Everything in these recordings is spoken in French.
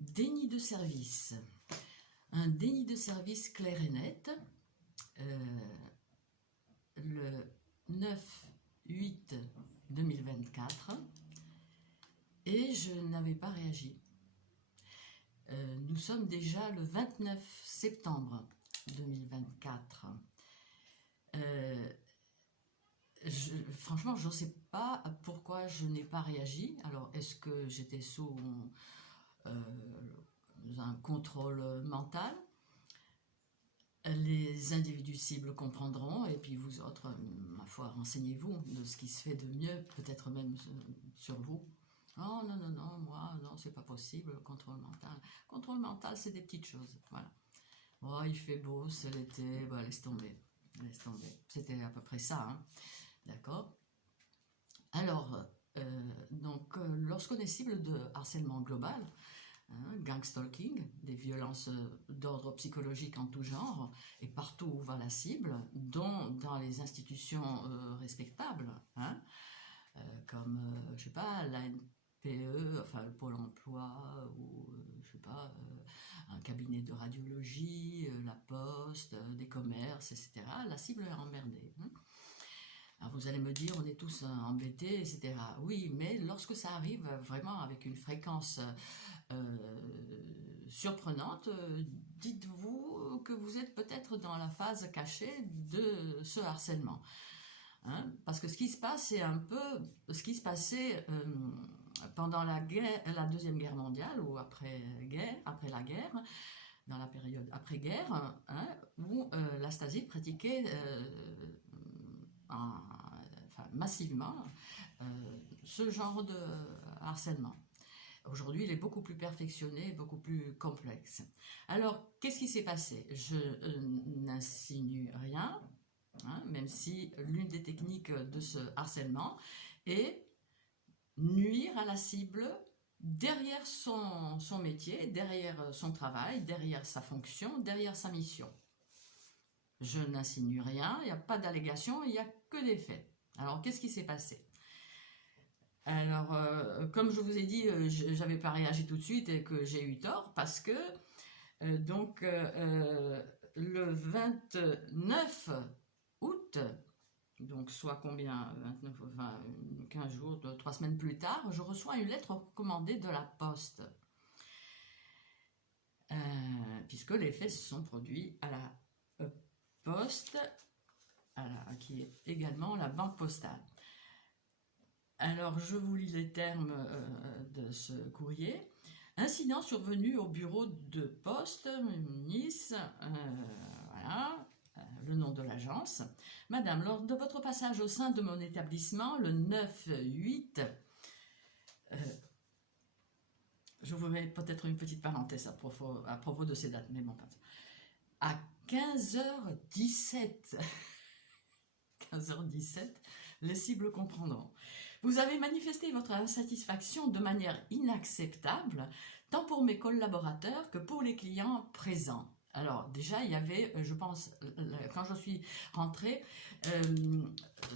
Déni de service. Un déni de service clair et net. Le 9/8/2024 et je n'avais pas réagi. Nous sommes déjà le 29 septembre 2024. Franchement, je ne sais pas pourquoi je n'ai pas réagi. Alors, est-ce que j'étais sous un contrôle mental? Les individus cibles comprendront, et puis vous autres, ma foi, renseignez-vous de ce qui se fait de mieux, peut-être même sur vous. Oh non, non, non, moi, non, c'est pas possible, le contrôle mental. Contrôle mental, c'est des petites choses, voilà. Oh, il fait beau, c'est l'été, bah, laisse tomber, laisse tomber. C'était à peu près ça, hein. D'accord? Alors, lorsqu'on est cible de harcèlement global, gang stalking, des violences d'ordre psychologique en tout genre, et partout où va la cible, dont dans les institutions respectables, hein, comme, je sais pas, la NPE, enfin le Pôle emploi, ou, je sais pas, un cabinet de radiologie, la poste, des commerces, etc. La cible est emmerdée. Hein. Alors vous allez me dire, on est tous embêtés, etc. Oui, mais lorsque ça arrive vraiment avec une fréquence surprenante, dites-vous que vous êtes peut-être dans la phase cachée de ce harcèlement. Hein, parce que ce qui se passe, c'est un peu ce qui se passait pendant la Deuxième Guerre mondiale, ou après la guerre, dans la période après-guerre, hein, où la Stasi pratiquait massivement ce genre de harcèlement. Aujourd'hui, il est beaucoup plus perfectionné, beaucoup plus complexe. Alors, qu'est-ce qui s'est passé? Je n'insinue rien, hein, même si l'une des techniques de ce harcèlement est nuire à la cible derrière son métier, derrière son travail, derrière sa fonction, derrière sa mission. Je n'insinue rien, il n'y a pas d'allégation, il n'y a que des faits. Alors, qu'est-ce qui s'est passé? Alors, comme je vous ai dit, j'avais pas réagi tout de suite et que j'ai eu tort parce que, le 29 août, donc soit combien, 29, 20, 15 jours, 3 semaines plus tard, je reçois une lettre recommandée de la Poste. Puisque les faits se sont produits à la Poste, qui est également la banque postale. Alors, je vous lis les termes de ce courrier. Incident survenu au bureau de poste, Nice, voilà, le nom de l'agence. Madame, lors de votre passage au sein de mon établissement, le 9/8, je vous mets peut-être une petite parenthèse à propos de ces dates, mais bon, à 15h17, 15h17, les cibles comprendront. Vous avez manifesté votre insatisfaction de manière inacceptable, tant pour mes collaborateurs que pour les clients présents. Alors déjà, il y avait, je pense, quand je suis rentrée,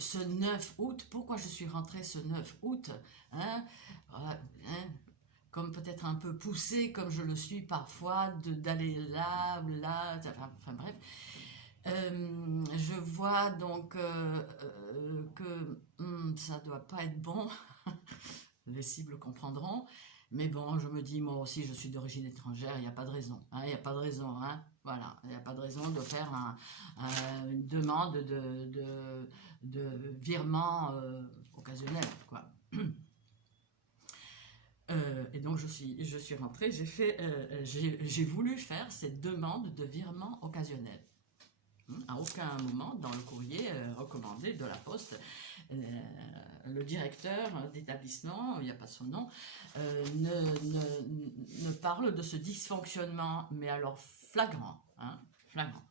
ce 9 août, pourquoi je suis rentrée ce 9 août, hein, comme peut-être un peu poussée, comme je le suis parfois, d'aller là, enfin bref. Je vois donc que ça doit pas être bon, les cibles comprendront, mais bon, je me dis, moi aussi je suis d'origine étrangère, il n'y a pas de raison, hein, il n'y a pas de raison, hein, voilà, il n'y a pas de raison de faire une demande de virement occasionnel, quoi. Et donc je suis rentrée, j'ai voulu faire cette demande de virement occasionnel. À aucun moment dans le courrier recommandé de la Poste, le directeur d'établissement, il n'y a pas son nom, ne parle de ce dysfonctionnement, mais alors flagrant, hein, flagrant.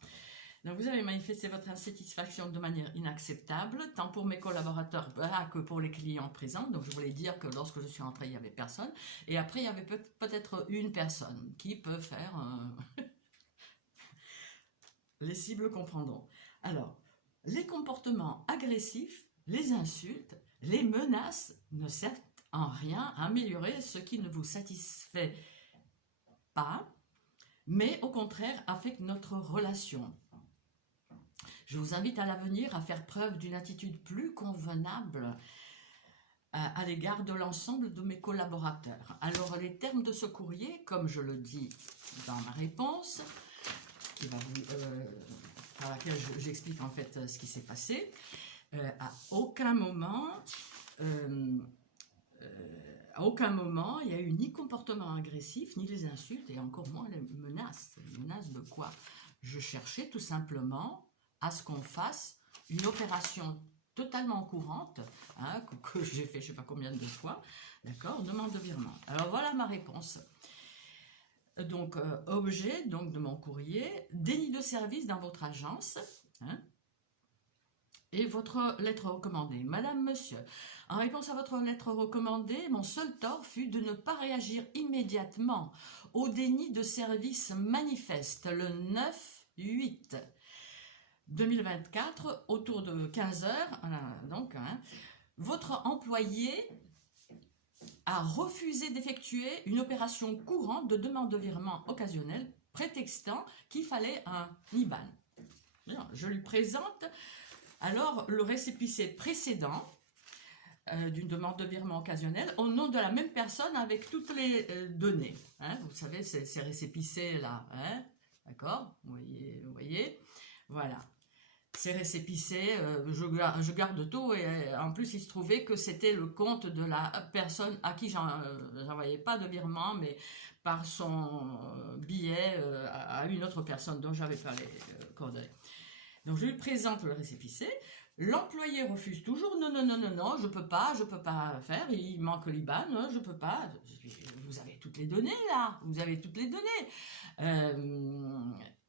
Donc vous avez manifesté votre insatisfaction de manière inacceptable, tant pour mes collaborateurs que pour les clients présents. Donc je voulais dire que lorsque je suis rentrée, il n'y avait personne. Et après, il y avait peut-être une personne qui peut faire... Les cibles comprendront. Alors, les comportements agressifs, les insultes, les menaces ne servent en rien à améliorer ce qui ne vous satisfait pas, mais au contraire affecte notre relation. Je vous invite à l'avenir à faire preuve d'une attitude plus convenable à l'égard de l'ensemble de mes collaborateurs. Alors les termes de ce courrier, comme je le dis dans ma réponse, qui va vous, par laquelle j'explique en fait ce qui s'est passé, à aucun moment il n'y a eu ni comportement agressif, ni les insultes, et encore moins les menaces. Les menaces de quoi? Je cherchais tout simplement à ce qu'on fasse une opération totalement courante, hein, que j'ai fait je ne sais pas combien de fois, d'accord, demande de virement. Alors voilà ma réponse. Donc, objet donc, de mon courrier, déni de service dans votre agence, hein, et votre lettre recommandée. Madame, monsieur, en réponse à votre lettre recommandée, mon seul tort fut de ne pas réagir immédiatement au déni de service manifeste le 9/8/2024 autour de 15 h. Donc, hein, votre employé a refusé d'effectuer une opération courante de demande de virement occasionnel prétextant qu'il fallait un IBAN. Je lui présente alors le récépissé précédent d'une demande de virement occasionnel au nom de la même personne avec toutes les données. Hein, vous savez, ces récépissés-là, hein, d'accord, vous voyez, voilà. Ces récépissés, je garde tout, et en plus il se trouvait que c'était le compte de la personne à qui j'envoyais pas de virement, mais par son billet à une autre personne dont j'avais pas les coordonnées. Donc je lui présente le récépissé, l'employé refuse toujours, non, je peux pas faire, il manque l'IBAN, je peux pas. Vous avez toutes les données là, vous avez toutes les données.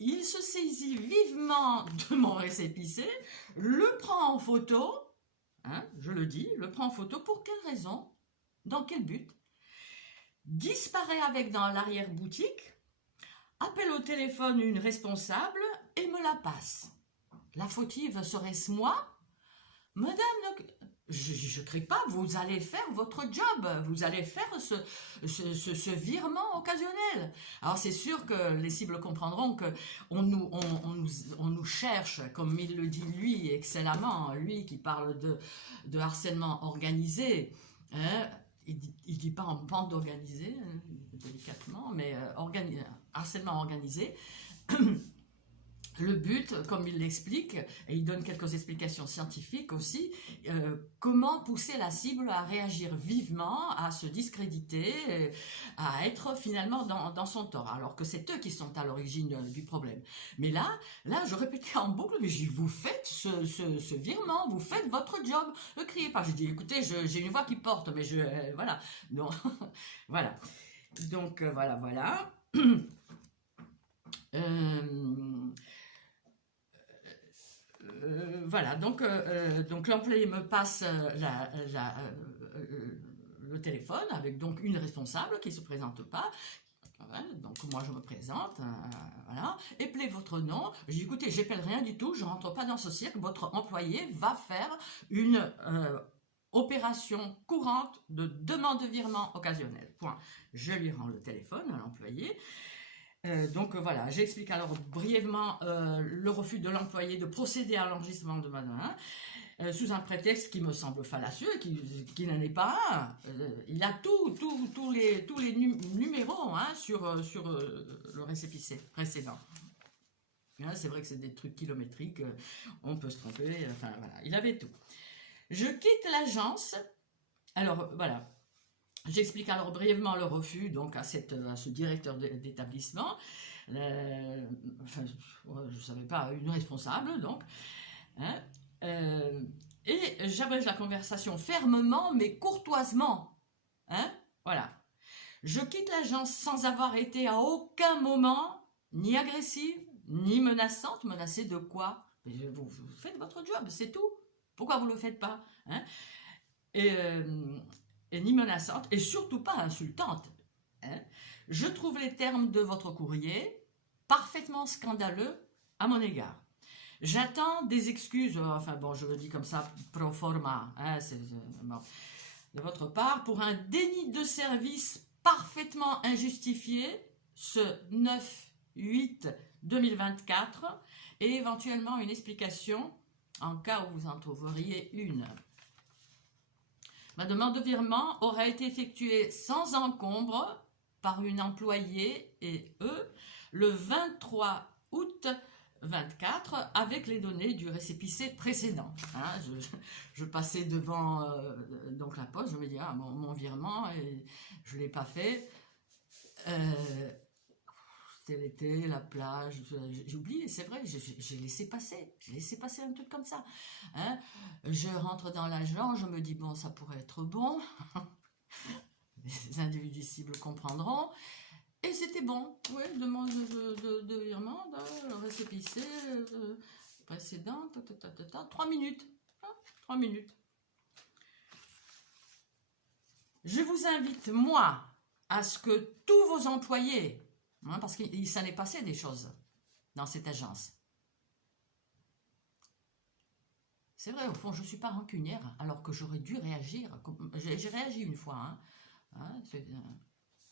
Il se saisit vivement de mon récépissé, le prend en photo, hein, je le dis, le prend en photo, pour quelle raison? Dans quel but? Disparaît avec dans l'arrière-boutique, appelle au téléphone une responsable et me la passe. La fautive serait-ce moi? Madame, je ne crie pas, vous allez faire votre job, vous allez faire ce virement occasionnel. Alors c'est sûr que les cibles comprendront qu'on nous cherche, comme il le dit lui excellemment, lui qui parle de harcèlement organisé, hein, il dit pas en bande organisée, hein, délicatement, mais harcèlement organisé. Le but, comme il l'explique, et il donne quelques explications scientifiques aussi, comment pousser la cible à réagir vivement, à se discréditer, à être finalement dans son tort, alors que c'est eux qui sont à l'origine du problème. Mais là, je répétais en boucle, mais je dis, vous faites ce virement, vous faites votre job, ne criez pas. Je dis, écoutez, j'ai une voix qui porte, mais voilà. Non, voilà. Donc, voilà. Voilà, donc l'employé me passe le téléphone avec donc une responsable qui ne se présente pas. Donc moi je me présente, voilà, appelez votre nom. Je dis, écoutez, j'appelle rien du tout, je ne rentre pas dans ce cirque, votre employé va faire une opération courante de demande de virement occasionnel. Point. Je lui rends le téléphone à l'employé. Donc voilà, j'explique alors brièvement le refus de l'employé de procéder à l'enregistrement de ma demande, sous un prétexte qui me semble fallacieux, qui n'en est pas un. Il a tous les numéros, hein, sur le récépissé précédent. Hein, c'est vrai que c'est des trucs kilométriques, on peut se tromper, enfin voilà, il avait tout. Je quitte l'agence, alors voilà. J'explique alors brièvement le refus donc à ce directeur d'établissement, enfin, je ne savais pas, une responsable donc, hein, et j'abrège la conversation fermement mais courtoisement, hein, voilà. Je quitte l'agence sans avoir été à aucun moment ni agressive ni menaçante. Menacée de quoi? Vous faites votre job, c'est tout. Pourquoi vous ne le faites pas, hein? Et ni menaçante, et surtout pas insultante. Hein. Je trouve les termes de votre courrier parfaitement scandaleux à mon égard. J'attends des excuses, enfin bon, je le dis comme ça, pro forma, hein, bon, de votre part, pour un déni de service parfaitement injustifié ce 9/8/2024 et éventuellement une explication en cas où vous en trouveriez une. Ma demande de virement aura été effectuée sans encombre par une employée et eux le 23 août 24 avec les données du récépissé précédent. Hein, je passais devant donc la poste, je me dis ah, mon virement, et je ne l'ai pas fait. C'était l'été, la plage, j'ai oublié, c'est vrai, j'ai laissé passer un truc comme ça. Hein. Je rentre dans l'agent, je me dis bon, ça pourrait être bon. Les individus cibles comprendront. Et c'était bon, oui, demande de virement, le récépissé précédent, 3 minutes. Hein, 3 minutes. Je vous invite, moi, à ce que tous vos employés, hein, parce qu'il s'en est passé des choses dans cette agence. C'est vrai, au fond, je ne suis pas rancunière, alors que j'aurais dû réagir. J'ai réagi une fois, hein,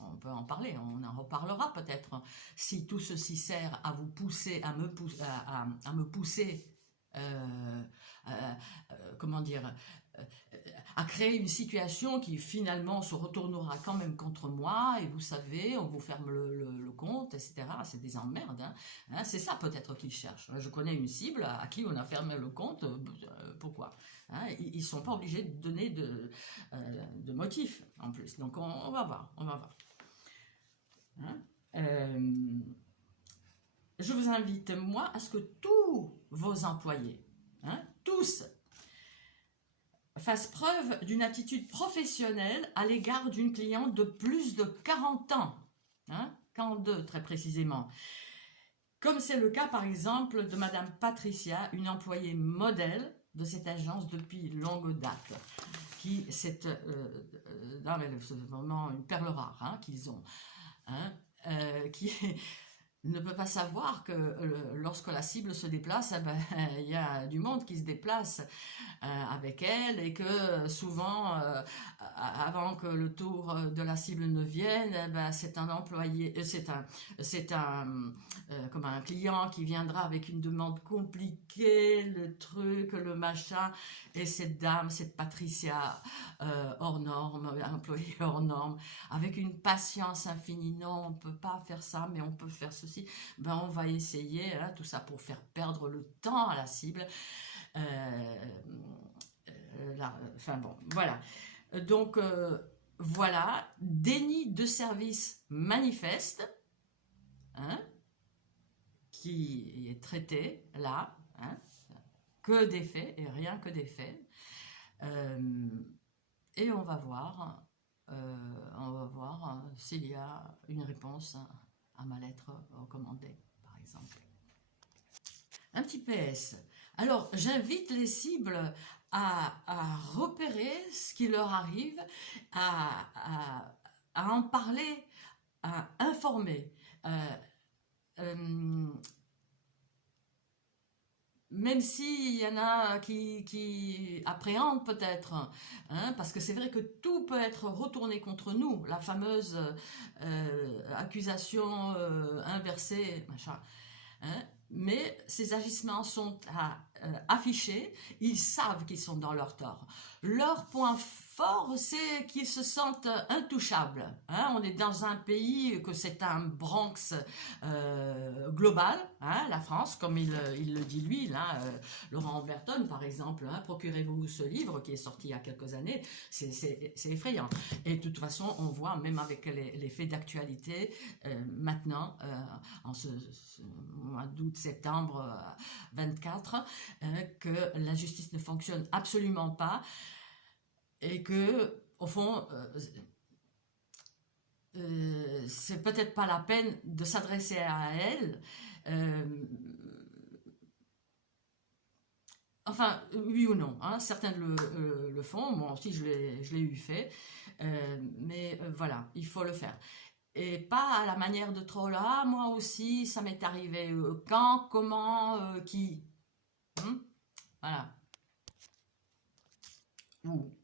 on peut en parler, on en reparlera peut-être. Si tout ceci sert à vous pousser, à me pousser, comment dire, à créer une situation qui finalement se retournera quand même contre moi, et vous savez, on vous ferme le compte, etc. C'est des emmerdes. Hein, c'est ça peut-être qu'ils cherchent. Je connais une cible à qui on a fermé le compte. Pourquoi? Hein, ils ne sont pas obligés de donner de motifs en plus. Donc on va voir. Hein, je vous invite, moi, à ce que tous vos employés, hein, tous, fassent preuve d'une attitude professionnelle à l'égard d'une cliente de plus de 40 ans, hein, 42 très précisément. Comme c'est le cas par exemple de Madame Patricia, une employée modèle de cette agence depuis longue date, qui c'est vraiment une perle rare, hein, qu'ils ont. Hein, qui ne peut pas savoir que lorsque la cible se déplace, il y a du monde qui se déplace avec elle, et que souvent, avant que le tour de la cible ne vienne, c'est un employé, comme un client qui viendra avec une demande compliquée, le truc, le machin, et cette dame, cette Patricia, hors norme, employée hors norme, avec une patience infinie. Non, on ne peut pas faire ça, mais on peut faire ceci. On va essayer, hein, tout ça pour faire perdre le temps à la cible. Enfin bon, voilà. Donc, voilà, déni de service manifeste, hein, qui est traité là, hein, que des faits et rien que des faits. Et on va voir s'il y a une réponse à ma lettre recommandée, par exemple. Un petit PS. Alors, j'invite les cibles à repérer ce qui leur arrive, à en parler, à informer. Même s'il y en a qui appréhendent peut-être, hein, parce que c'est vrai que tout peut être retourné contre nous, la fameuse accusation inversée, machin. Hein, mais ces agissements sont affichés, ils savent qu'ils sont dans leur tort. Leur point fort, c'est qu'ils se sentent intouchables. Hein, on est dans un pays que c'est un Bronx global, hein, la France, comme il le dit lui, là, Laurent Berton par exemple, hein, procurez-vous ce livre qui est sorti il y a quelques années, c'est effrayant. Et de toute façon, on voit même avec les faits d'actualité, maintenant, en ce mois d'août-septembre 24, que la justice ne fonctionne absolument pas, et que, au fond, c'est peut-être pas la peine de s'adresser à elle. Enfin, oui ou non, hein, certains le font, moi aussi je l'ai eu fait, mais voilà, il faut le faire. Et pas à la manière de troll, ah moi aussi ça m'est arrivé, quand, comment, qui, voilà. Ou